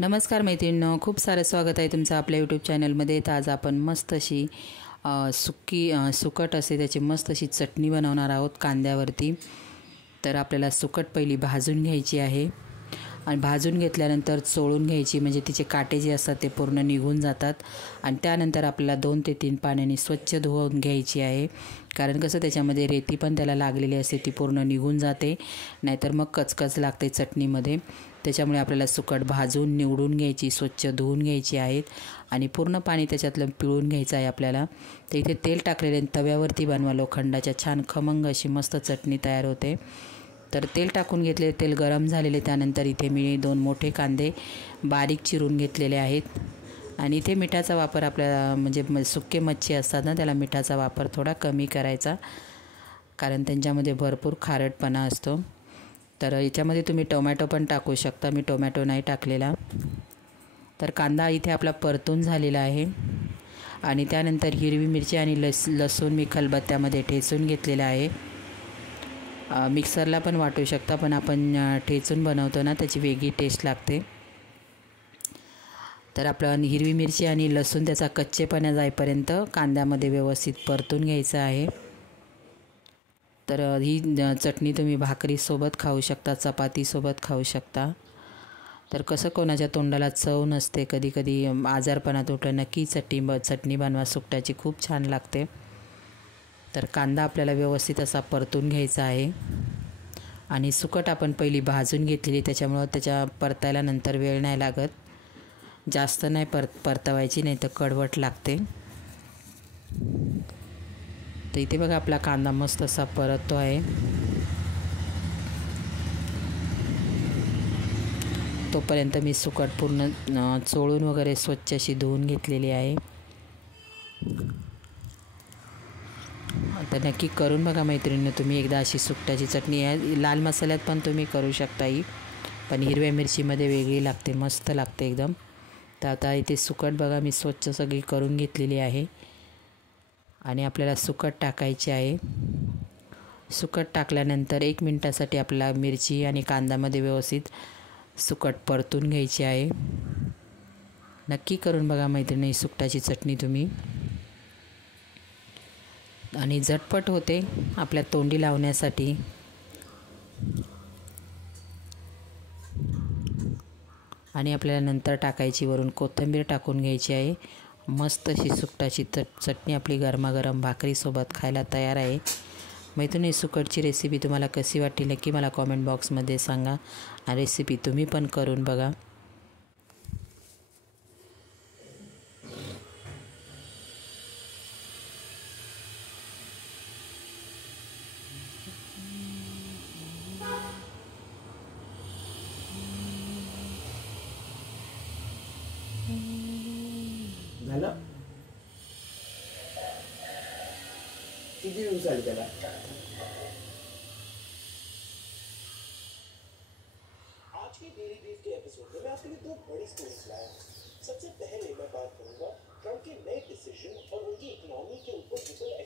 नमस्कार मैत्रिणींनो, खूप सारं स्वागत आहे तुमचं आपल्या यूट्यूब चॅनलमध्ये। तर आज आपण मस्त अशी सुकट असे त्याची मस्त अशी चटणी बनवणार आहोत कांद्यावरती। तर आपल्याला सुकट पहिली भाजून घ्यायची आहे आणि भाजून घेतल्यानंतर चोळून घ्यायची, म्हणजे तिचे काटे जे असतात ते पूर्ण निघून जातात। आणि त्यानंतर आपल्याला 2 ते 3 पाण्याने स्वच्छ धुवून घ्यायची आहे, कारण कसं त्याच्यामध्ये रेती पण त्याला लागलेली असते, ती पूर्ण निघून जाते, नाहीतर मग कचकच लागते चटणीमध्ये। त्याच्यामुळे आपल्याला सुकट भाजून निवडून घ्यायची, स्वच्छ धुवून घ्यायची आहेत आणि पूर्ण पाणी त्याच्यातलं पिळून घ्यायचं आहे आपल्याला। तर इथे तेल टाकलेले तव्यावरती बनवा, लोखंडाच्या छान खमंग अशी मस्त चटणी तयार होते। तर तेल टाकून घेतले, तेल गरम झालेले त्यानंतर इथे मी 2 मोठे कांदे बारीक चिरून घेतलेले आहेत। आणि इथे मिठाचा वापर आपल्याला, म्हणजे सुके मच्छी असतात ना, त्याला मिठाचा वापर थोडा कमी करायचा, कारण त्यांच्यामध्ये भरपूर खारटपणा असतो। तर याच्यामध्ये तुम्ही टोमॅटो पण टाकू शकता, मी टोमॅटो नाही टाकलेला। तर कांदा इथे आपला परतून झालेला आहे आणि त्यानंतर हिरवी मिरची आणि लसूण मी खलबत्त्यामध्ये ठेचून घेतलेला आहे। मिक्सरला पण वाटू शकता, पण आपण ठेचून बनवतो ना, त्याची वेगळी टेस्ट लागते। तर आपलं हिरवी मिरची आणि लसूण त्याचा कच्चेपणा जाईपर्यंत कांद्यामध्ये व्यवस्थित परतून घ्यायचं आहे। तर ही चटणी तुम्ही भाकरीसोबत खाऊ शकता, चपातीसोबत खाऊ शकता। तर कसं कोणाच्या तोंडाला चव नसते, कधी कधी आजारपणात उठलं, नक्की चटणी बनवा, सुकटाची खूप छान लागते। तर कांदा आपल्याला व्यवस्थित असा परतून घ्यायचा आहे आणि सुकट आपण पहिली भाजून घेतलेली, त्याच्यामुळं त्याच्या परतायला नंतर वेळ नाही लागत, जास्त नाही परतवायची, नाही तर कडवट लागते। तर इथे बघा आपला कांदा मस्त असा परततो आहे। तोपर्यंत मी सुकट पूर्ण चोळून वगैरे स्वच्छ अशी धुवून घेतलेली आहे। तर नक्की करून बघा मैत्रिणींनो, तुम्ही एकदा अशी सुकटाची चटणी आहे, लाल मसाल्यात पण तुम्ही करू शकता ही, पण हिरव्या मिरचीमध्ये वेगळी लागते, मस्त लागते एकदम। तर आता इथे सुकट बघा मी स्वच्छ सगळी करून घेतलेली आहे आणि आपल्याला सुकट टाकायची आहे। सुकट टाकल्यानंतर 1 मिनिटासाठी आपल्याला मिरची आणि कांद्यामध्ये व्यवस्थित सुकट परतून घ्यायची आहे। नक्की करून बघा मैत्रिणी सुकटाची चटणी तुम्ही, आणि झटपट होते आपल्या तोंडी लावण्यासाठी। आणि आपल्याला नंतर टाकायची, वरून कोथिंबीर टाकून घ्यायची आहे। मस्त अशी सुकटाची चटणी आपली गरमागरम भाकरीसोबत खायला तयार आहे। मैत्रिणी, सुकटची रेसिपी तुम्हाला कशी वाटली नक्की मला कॉमेंट बॉक्समध्ये सांगा, आणि रेसिपी तुम्ही पण करून बघा। झालं किती दिवस झाले त्याला? आज की डेली ब्रीफ के एपिसोड में मैं आपके लिए 2 बड़ी स्टोरीज लाया हूं। सबसे पहले मैं बात करूंगा ट्रम्प के नए डिसीजन और उनकी इकोनॉमी के ऊपर ट्रिपल